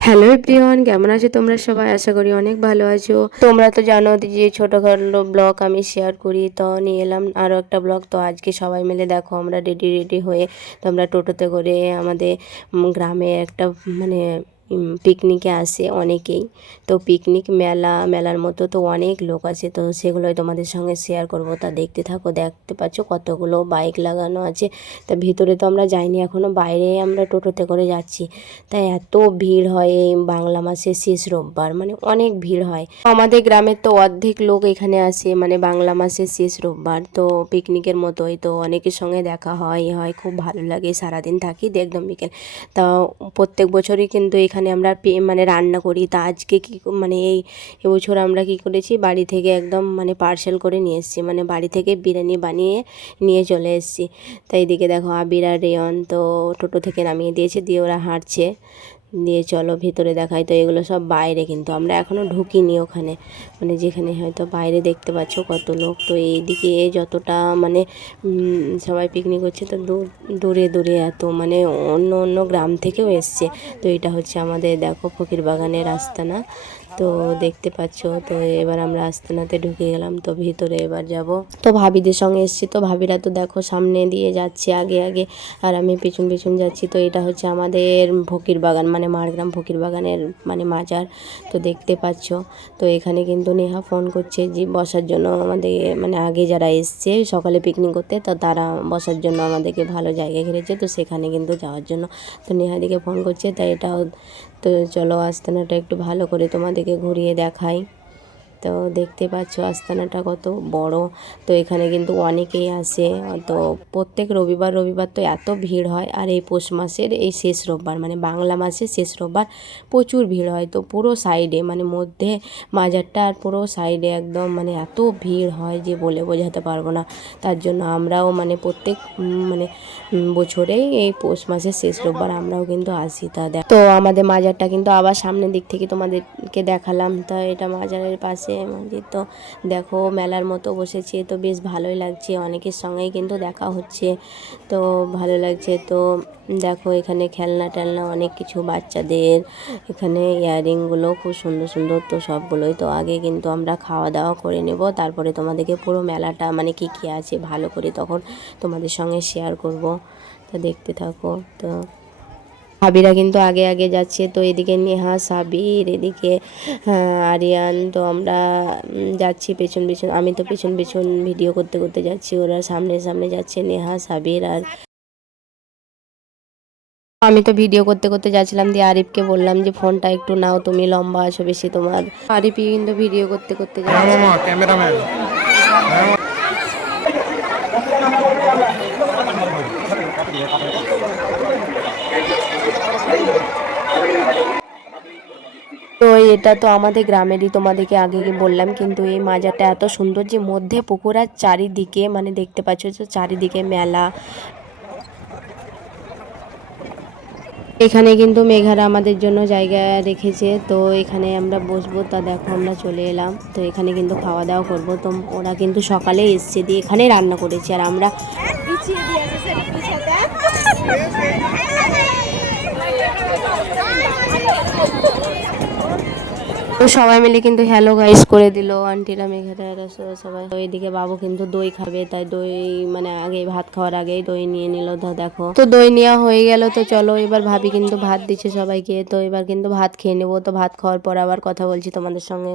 Hello প্রিয়ন কেমন আছো তোমরা সবাই? আশা করি অনেক ভালো আছো। তোমরা তো জানো যে ছোটোখাটো ব্লগ আমি শেয়ার করি, তো নিয়ে এলাম আরও একটা ব্লগ। তো আজকে সবাই মিলে দেখো, আমরা রেডি রেডি হয়ে তোমরা টোটোতে করে আমাদের গ্রামে একটা মানে পিকনিকে আসে অনেকেই। তো পিকনিক মেলা, মেলার মতো তো অনেক লোক আছে, তো সেগুলোই তোমাদের সঙ্গে শেয়ার করব। তা দেখতে থাকো, দেখতে পাচ্ছ কতগুলো বাইক লাগানো আছে। তা ভিতরে তো আমরা যাইনি এখনও বাইরে আমরা টোটোতে করে যাচ্ছি। তাই এত ভিড় হয় এই বাংলা মাসের শেষ রোববার মানে অনেক ভিড় হয়। আমাদের গ্রামের তো অর্ধেক লোক এখানে আসে মানে বাংলা মাসের শেষ রোববার। তো পিকনিকের মতোই তো অনেকের সঙ্গে দেখা হয় হয়, খুব ভালো লাগে, সারাদিন থাকি একদম বিকেল। তা প্রত্যেক বছরই কিন্তু এখানে আমরা পে- মানে রান্না করি। তা আজকে কী মানে এই এবছর আমরা কি করেছি, বাড়ি থেকে একদম মানে পার্সেল করে নিয়ে এসেছি। মানে বাড়ি থেকে বিরিয়ানি বানিয়ে নিয়ে চলে এসেছি। তাই এদিকে দেখো আবির আর রেয়ন তো টোটো থেকে নামিয়ে দিয়েছে, দিয়ে ওরা হাঁটছে। দিয়ে চলো, ভিতরে দেখাই। তো এগুলো সব বাইরে কিন্তু। আমরা এখনও ঢুকিনি ওখানে। মানে যেখানে হয়তো বাইরে দেখতে পাচ্ছ কত লোক। তো এইদিকে যতটা মানে সবাই পিকনিক করছে তো দূর, দূরে এত। মানে অন্য অন্য গ্রাম থেকেও এসছে। তো এটা হচ্ছে আমাদের, দেখো, ফকির বাগানের আস্তানা তো দেখতে পাচ্ছ, তো এবার আমরা আস্তানাতে ঢুকে গেলাম, তো ভিতরে এবার যাব। তো ভাবিদের সঙ্গে এসছি, তো ভাবিরা তো দেখো সামনে দিয়ে যাচ্ছে, আগে আগে, আর আমি পিছন পিছন যাচ্ছি। তো এটা হচ্ছে আমাদের ফকির বাগান মানে মারগ্রাম ফকির বাগানের মানে মাজার, তো দেখতে পাচ্ছ। তো এখানে কিন্তু নেহা ফোন করছে যে বসার জন্য আমাদের মানে আগে যারা এসছে সকালে পিকনিক করতে, তো তারা বসার জন্য আমাদেরকে ভালো জায়গা ঘিরেছে, তো সেখানে কিন্তু যাওয়ার জন্য। তো নেহাদিকে ফোন করছে তাই এটাও তো চলো আস্তানাটা একটু ভালো করে তোমাদেরকে ঘুরিয়ে দেখাই। তো দেখতে পাচ্ছ আস্তানাটা কত বড়। তো এখানে কিন্তু অনেকেই আসে। তো প্রত্যেক রবিবার রবিবার তো এত ভিড় হয়। আর এই পৌষ মাসের এই শেষ রোববার মানে বাংলা মাসের শেষ রোববার প্রচুর ভিড় হয়। তো পুরো সাইডে মানে মধ্যে মাজারটা আর পুরো সাইডে একদম মানে এত ভিড় হয় যে বলে বোঝাতে পারব না। তার জন্য আমরাও মানে প্রত্যেক মানে বছরেই এই পৌষ মাসের শেষ রোববার আমরাও কিন্তু আসি তা দেখ তো আমাদের মাজারটা কিন্তু আবার সামনের দিক থেকে তোমাদেরকে দেখালাম। তো এটা মাজারের পাশে মন্দির তো দেখো, মেলার মতো বসেছে, তো বেশ ভালোই লাগছে। অনেকের সঙ্গেই কিন্তু দেখা হচ্ছে, তো ভালো লাগছে। তো দেখো, এখানে খেলনা টেলনা অনেক কিছু বাচ্চাদের, এখানে ইয়াররিংগুলো খুব সুন্দর সুন্দর, তো সবগুলোই তো আগে কিন্তু আমরা খাওয়া দাওয়া করে নেব। তারপরে তোমাদেরকে পুরো মেলাটা মানে কী কী আছে ভালো করে তখন তোমাদের সঙ্গে শেয়ার করব। তো দেখতে থাকো, তো ভাবিরা কিন্তু আগে আগে যাচ্ছে। তো এদিকে নেহা সাবির এদিকে হ্যাঁ, আরিয়ান তো আমরা যাচ্ছি পেছন পেছন। আমি তো পেছন পেছন ভিডিও করতে করতে যাচ্ছি। ওরা সামনে সামনে যাচ্ছে নেহা সাবির আর আমি তো ভিডিও করতে করতে যাচ্ছিলাম দিয়ে আরিফকে বললাম যে ফোনটা একটু নাও তুমি লম্বা আছো বেশি তোমার। আরিফই কিন্তু ভিডিও করতে করতে হ্যাঁ যাচ্ছে তো এটা তো আমাদের গ্রামেরই, তোমাদেরকে আগে বললাম, কিন্তু এই মাজারটা এত সুন্দর যে মধ্যে পুকুর আর চারিদিকে মানে দেখতে পাচ্ছ যে চারিদিকে মেলা। এখানে কিন্তু মেঘারা আমাদের জন্য জায়গা রেখেছে, তো এখানে আমরা বসবো, তা দেখো আমরা চলে এলাম। তো এখানে কিন্তু খাওয়া দাওয়া করব, তো ওরা কিন্তু সকালে এসছে দিয়ে এখানে রান্না করেছে, আর আমরা তো সবাই মিলে কিন্তু হ্যালো গাইস করে দিল আন্টিরা মেঘারা সবাই এদিকে বাবু কিন্তু দই খাবে, তাই দই মানে আগে ভাত খাওয়ার আগেই দই নিয়ে নিল দেখো। তো দই নেওয়া হয়ে গেল, তো চলো এবার ভাবি কিন্তু ভাত দিচ্ছে সবাইকে, তো এবার কিন্তু ভাত খেয়ে নেব। তো ভাত খাওয়ার পর আবার কথা বলছি তোমাদের সঙ্গে।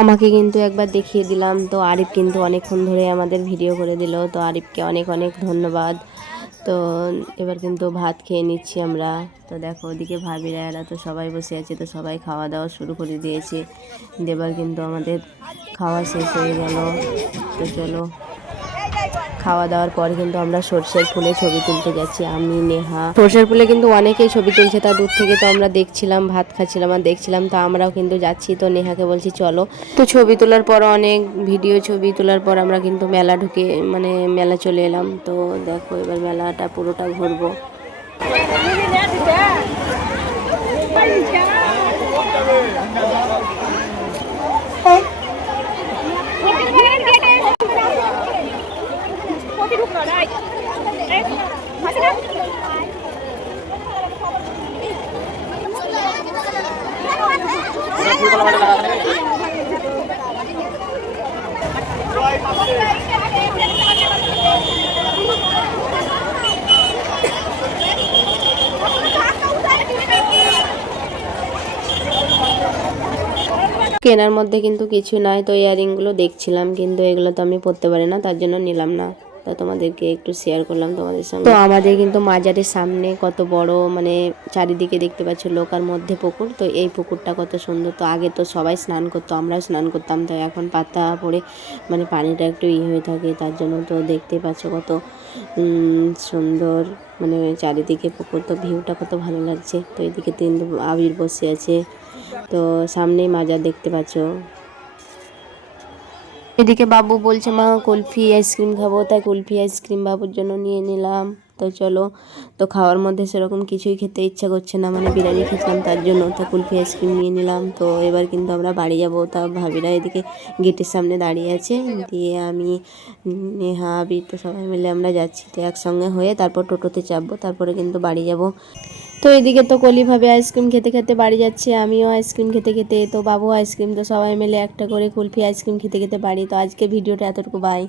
আমাকে কিন্তু একবার দেখিয়ে দিলাম। তো আরিফ কিন্তু অনেকক্ষণ ধরে আমাদের ভিডিও করে দিল। তো আরিফকে অনেক অনেক ধন্যবাদ। তো এবার কিন্তু ভাত খেয়ে নিচ্ছি আমরা। তো দেখো, ওদিকে ভাবিরা এরা তো সবাই বসে আছে, তো সবাই খাওয়া দাওয়া শুরু করে দিয়েছে। এবার কিন্তু আমাদের খাওয়া শেষ হয়ে গেল। তো চলো। খাওয়া দাওয়ার পর কিন্তু আমরা সর্ষের ফুলে ছবি তুলতে গেছি, আমি, নেহা। সর্ষের ফুলে কিন্তু অনেকেই ছবি তুলছে, তা দূর থেকে তো আমরা দেখছিলাম, ভাত খাচ্ছিলাম আর দেখছিলাম, তো আমরাও কিন্তু যাচ্ছি। তো নেহাকে বলছি, চলো। তো ছবি তোলার পর অনেক ভিডিও ছবি তোলার পর আমরা কিন্তু মেলা ঢুকে মানে মেলা চলে এলাম। তো দেখো এবার মেলাটা পুরোটা ঘুরবো। কেনার মধ্যে কিন্তু কিছু নয়। তো ইয়ারিংগুলো দেখছিলাম, কিন্তু এগুলো তো আমি পরতে পারি না, তার জন্য নিলাম না। তা তোমাদেরকে একটু শেয়ার করলাম তোমাদের সঙ্গে। তো আমাদের কিন্তু মাজারের সামনে কত বড় মানে চারিদিকে দেখতে পাচ্ছ লোকার মধ্যে পুকুর। তো এই পুকুরটা কত সুন্দর। তো আগে তো সবাই স্নান করতো, আমরাও স্নান করতাম। তো এখন পাতা পড়ে মানে পানিটা একটু ই হয়ে থাকে, তার জন্য তো দেখতে পাচ্ছ কত সুন্দর মানে চারিদিকে পুকুর। তো ভিউটা কত ভালো লাগছে। তো এদিকে তিন আবির বসে আছে। তো সামনেই মাজার দেখতে পাচ্ছ। এদিকে বাবু বলছে, মা, কুলফি আইসক্রিম খাব। তাই কুলফি আইসক্রিম বাবুর জন্য নিয়ে নিলাম। তো চলো, তো খাওয়ার মধ্যে সেরকম কিছুই খেতে ইচ্ছা করছে না মানে বিরিয়ানি খেয়েছিলাম তার জন্য, তো কুলফি আইসক্রিম নিয়ে নিলাম। তো এবার কিন্তু আমরা বাড়ি যাব, তা ভাবিরা এদিকে গেটের সামনে দাঁড়িয়ে আছে। দিয়ে আমি, নেহা, আবির তো সবাই মিলে আমরা যাচ্ছি, তো একসঙ্গে হয়ে তারপর টোটোতে চাপবো, তারপরে কিন্তু বাড়ি যাব। তো এদিকে তো কলিভাবে আইসক্রিম খেতে খেতে বাড়ি যাচ্ছে, আমিও আইসক্রিম খেতে খেতে, তো বাবু আইসক্রিম তো সবাই মিলে একটা করে কুলফি আইসক্রিম খেতে খেতে বাড়ি, তো আজকে ভিডিওটা এতটুকু বাই